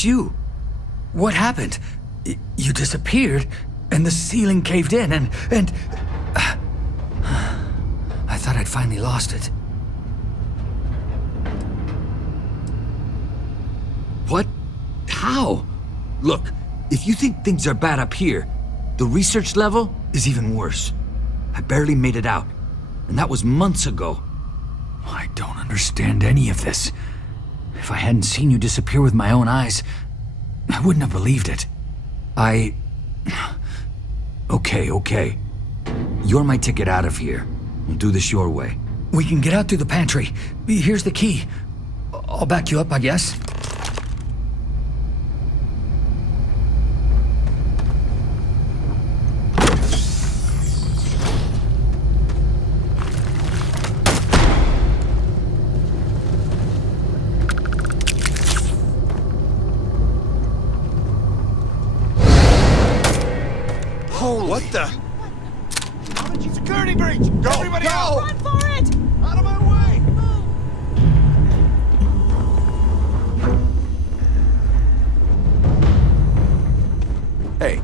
It's you. What happened? You disappeared, and the ceiling caved in, and... I thought I'd finally lost it. What? How? Look, if you think things are bad up here, the research level is even worse. I barely made it out, and that was months ago. I don't understand any of this. If I hadn't seen you disappear with my own eyes, I wouldn't have believed it. Okay. You're my ticket out of here. We'll do this your way. We can get out through the pantry. Here's the key. I'll back you up, I guess. What the? Security breach! Go! Everybody out! Run for it! Out of my way! Hey.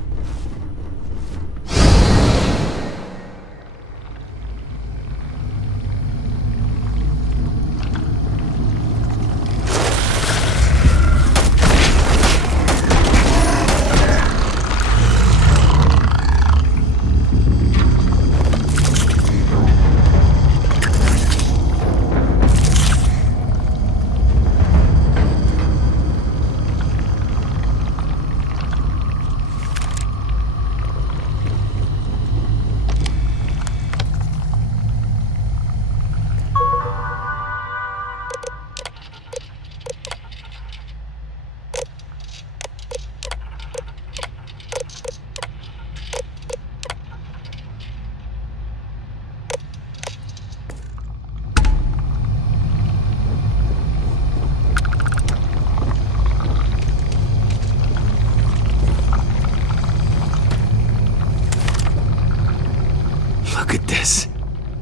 Look at this.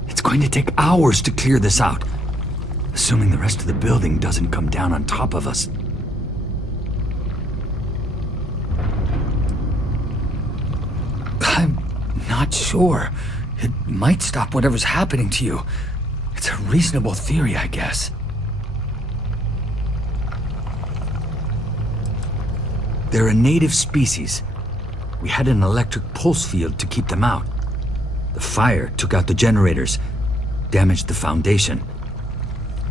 It's going to take hours to clear this out. Assuming the rest of the building doesn't come down on top of us. I'm not sure. It might stop whatever's happening to you. It's a reasonable theory, I guess. They're a native species. We had an electric pulse field to keep them out. The fire took out the generators, damaged the foundation.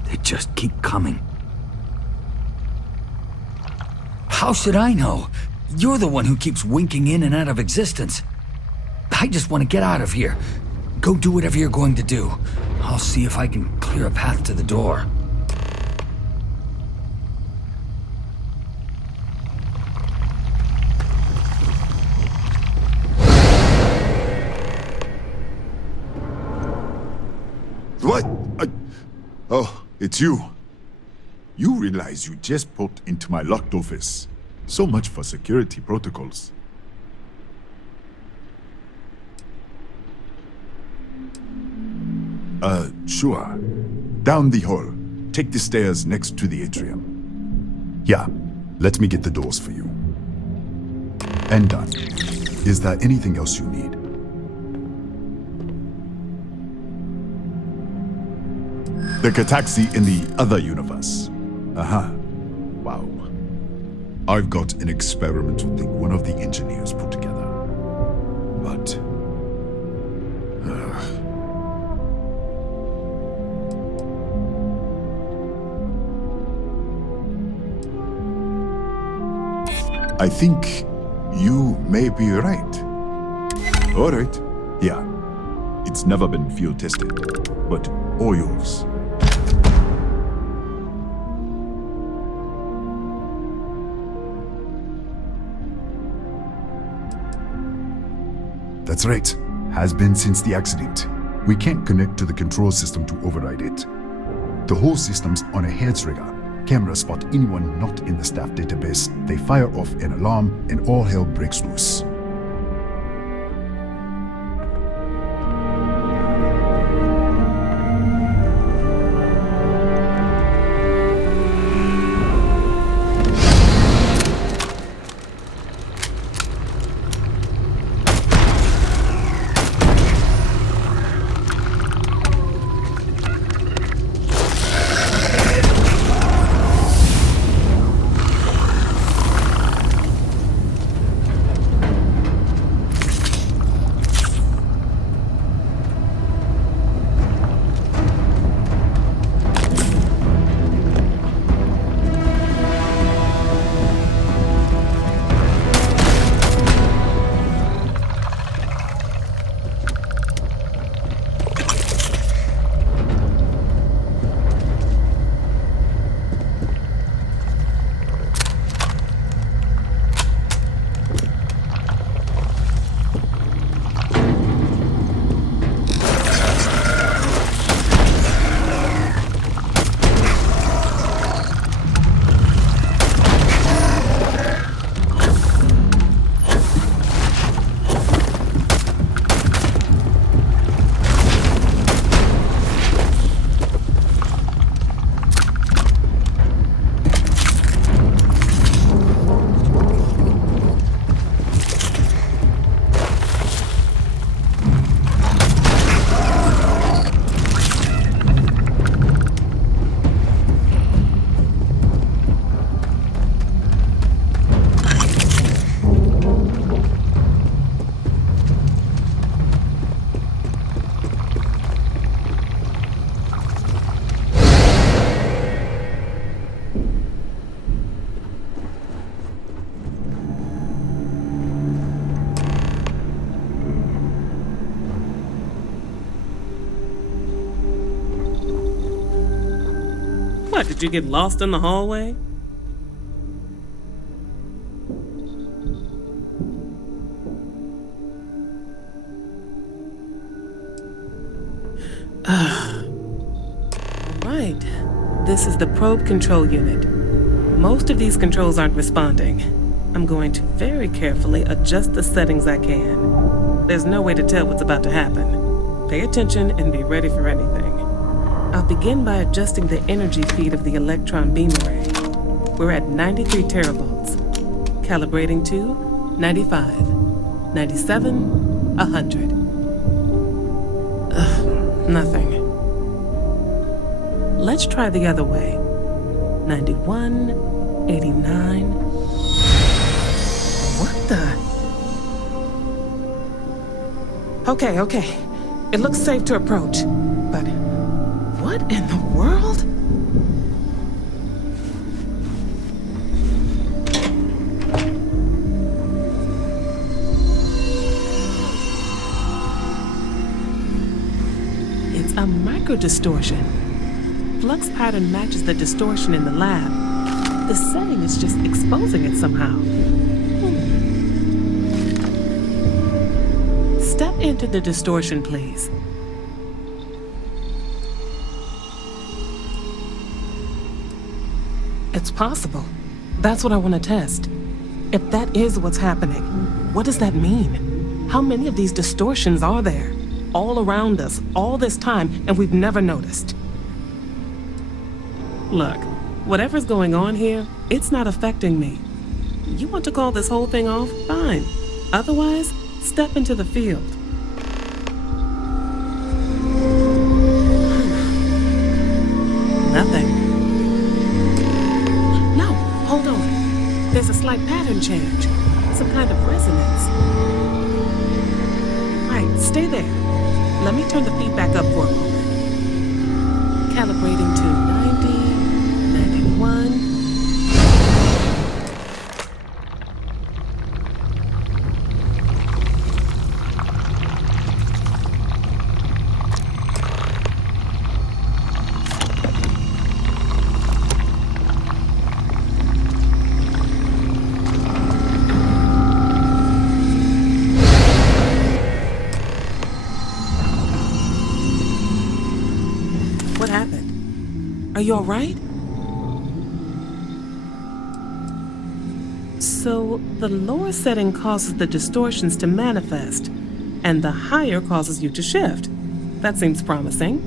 They just keep coming. How should I know? You're the one who keeps winking in and out of existence. I just want to get out of here. Go do whatever you're going to do. I'll see if I can clear a path to the door. What? Oh, it's you. You realize you just poked into my locked office. So much for security protocols. Sure. Down the hall. Take the stairs next to the atrium. Yeah, let me get the doors for you. And done. Is there anything else you need? The Cataxi in the other universe. Wow. I've got an experimental thing one of the engineers put together. But... I think you may be right. All right. Yeah. It's never been field tested, but all yours. That's right. Has been since the accident. We can't connect to the control system to override it. The whole system's on a heads rigger. Cameras spot anyone not in the staff database. They fire off an alarm and all hell breaks loose. What, did you get lost in the hallway? Right. This is the probe control unit. Most of these controls aren't responding. I'm going to very carefully adjust the settings I can. There's no way to tell what's about to happen. Pay attention and be ready for anything. I'll begin by adjusting the energy feed of the electron beam array. We're at 93 teravolts. Calibrating to 95, 97, 100. Nothing. Let's try the other way. 91, 89. What the? Okay. It looks safe to approach. But what in the world? It's a microdistortion. Flux pattern matches the distortion in the lab. The setting is just exposing it somehow. Step into the distortion, please. It's possible. That's what I want to test. If that is what's happening, what does that mean? How many of these distortions are there? All around us, all this time, and we've never noticed. Look, whatever's going on here, it's not affecting me. You want to call this whole thing off? Fine. Otherwise, step into the field. Nothing. No, hold on. There's a slight pattern change. Some kind of resonance. Right, stay there. Let me turn the feed back up for a moment. Calibrating to 90, 91. What happened? Are you all right? So, the lower setting causes the distortions to manifest, and the higher causes you to shift. That seems promising.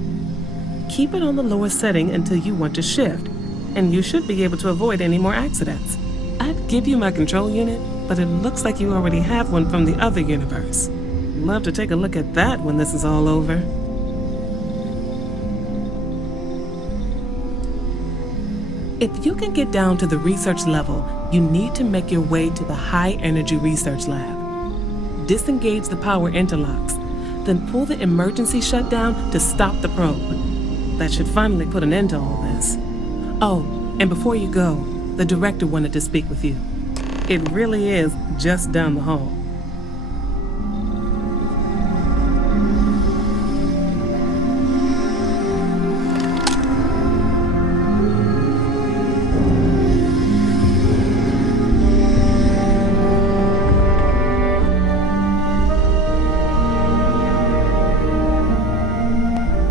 Keep it on the lower setting until you want to shift, and you should be able to avoid any more accidents. I'd give you my control unit, but it looks like you already have one from the other universe. Love to take a look at that when this is all over. If you can get down to the research level, you need to make your way to the high-energy research lab. Disengage the power interlocks, then pull the emergency shutdown to stop the probe. That should finally put an end to all this. Oh, and before you go, the director wanted to speak with you. It really is just down the hall.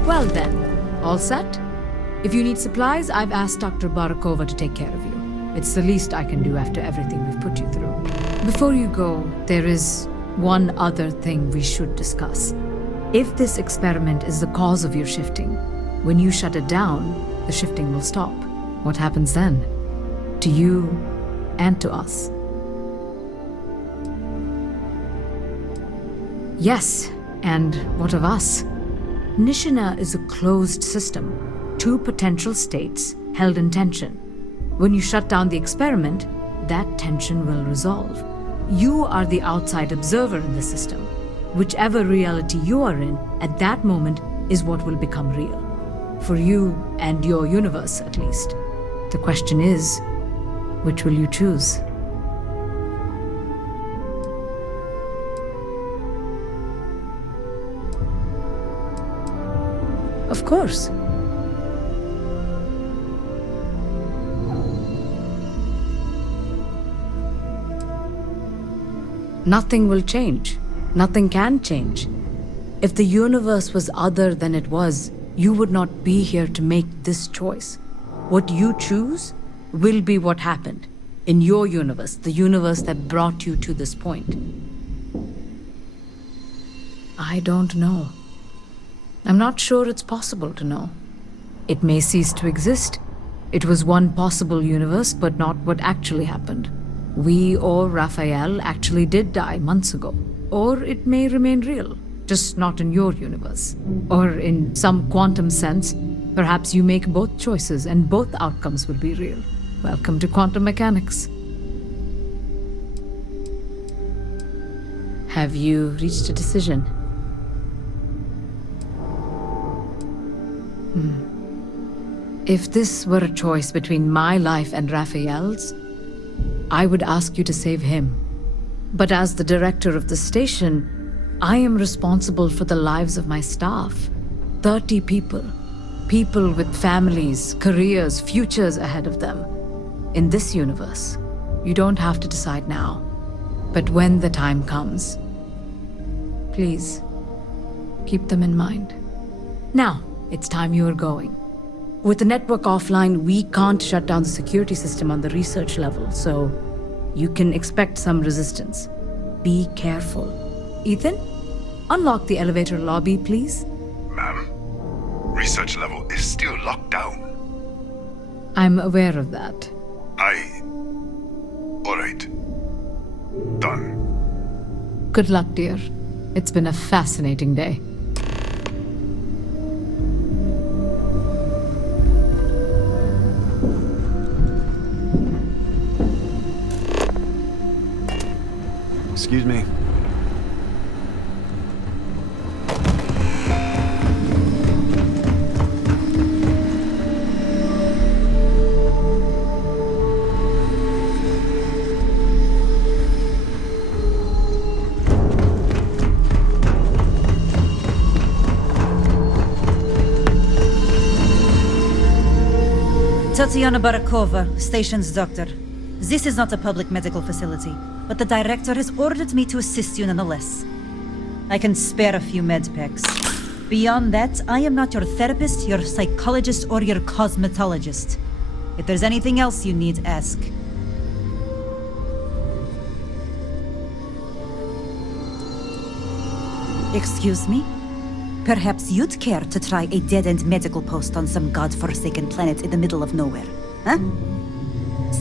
Well then, all set? If you need supplies, I've asked Dr. Barakova to take care of you. It's the least I can do after everything we've put you through. Before you go, there is one other thing we should discuss. If this experiment is the cause of your shifting, when you shut it down, the shifting will stop. What happens then? To you and to us. Yes, and what of us? Nishina is a closed system, 2 potential states held in tension. When you shut down the experiment, that tension will resolve. You are the outside observer in the system. Whichever reality you are in at that moment is what will become real. For you and your universe, at least. The question is, which will you choose? Of course. Nothing will change. Nothing can change. If the universe was other than it was, you would not be here to make this choice. What you choose will be what happened. In your universe, the universe that brought you to this point. I don't know. I'm not sure it's possible to know. It may cease to exist. It was one possible universe, but not what actually happened. We or Raphael actually did die months ago. Or it may remain real, just not in your universe. Or in some quantum sense, perhaps you make both choices and both outcomes will be real. Welcome to quantum mechanics. Have you reached a decision? If this were a choice between my life and Raphael's, I would ask you to save him. But as the director of the station, I am responsible for the lives of my staff. 30 people. People with families, careers, futures ahead of them. In this universe, you don't have to decide now. But when the time comes, please, keep them in mind. Now, it's time you are going. With the network offline, we can't shut down the security system on the research level, so you can expect some resistance. Be careful. Ethan, unlock the elevator lobby, please. Ma'am, research level is still locked down. I'm aware of that. Alright. Done. Good luck, dear. It's been a fascinating day. Excuse me. Tatiana Barakova, station's doctor. This is not a public medical facility, but the director has ordered me to assist you nonetheless. I can spare a few med packs. Beyond that, I am not your therapist, your psychologist, or your cosmetologist. If there's anything else you need, ask. Excuse me? Perhaps you'd care to try a dead-end medical post on some godforsaken planet in the middle of nowhere, huh?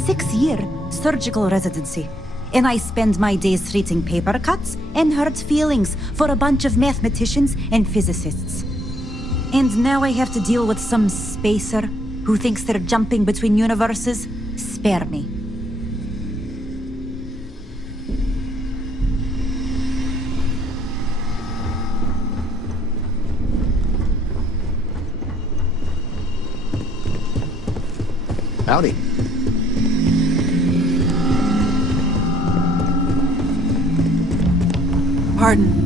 6-year surgical residency. And I spend my days treating paper cuts and hurt feelings for a bunch of mathematicians and physicists. And now I have to deal with some spacer who thinks they're jumping between universes. Spare me. Howdy. Pardon.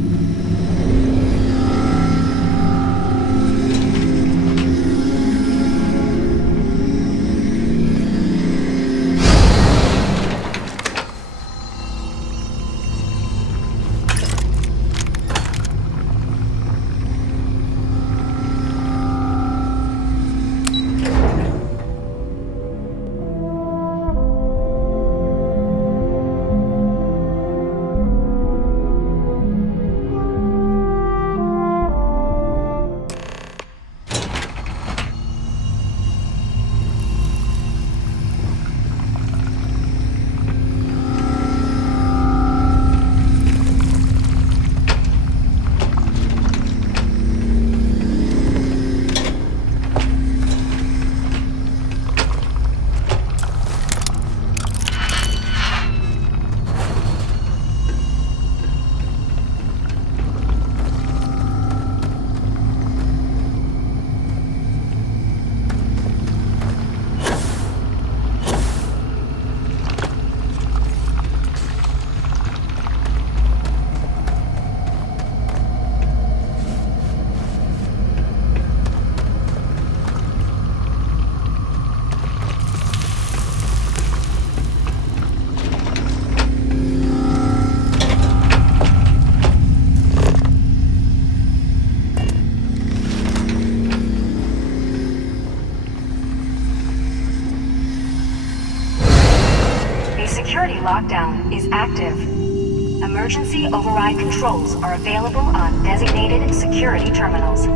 lockdown is active. Emergency override controls are available on designated security terminals.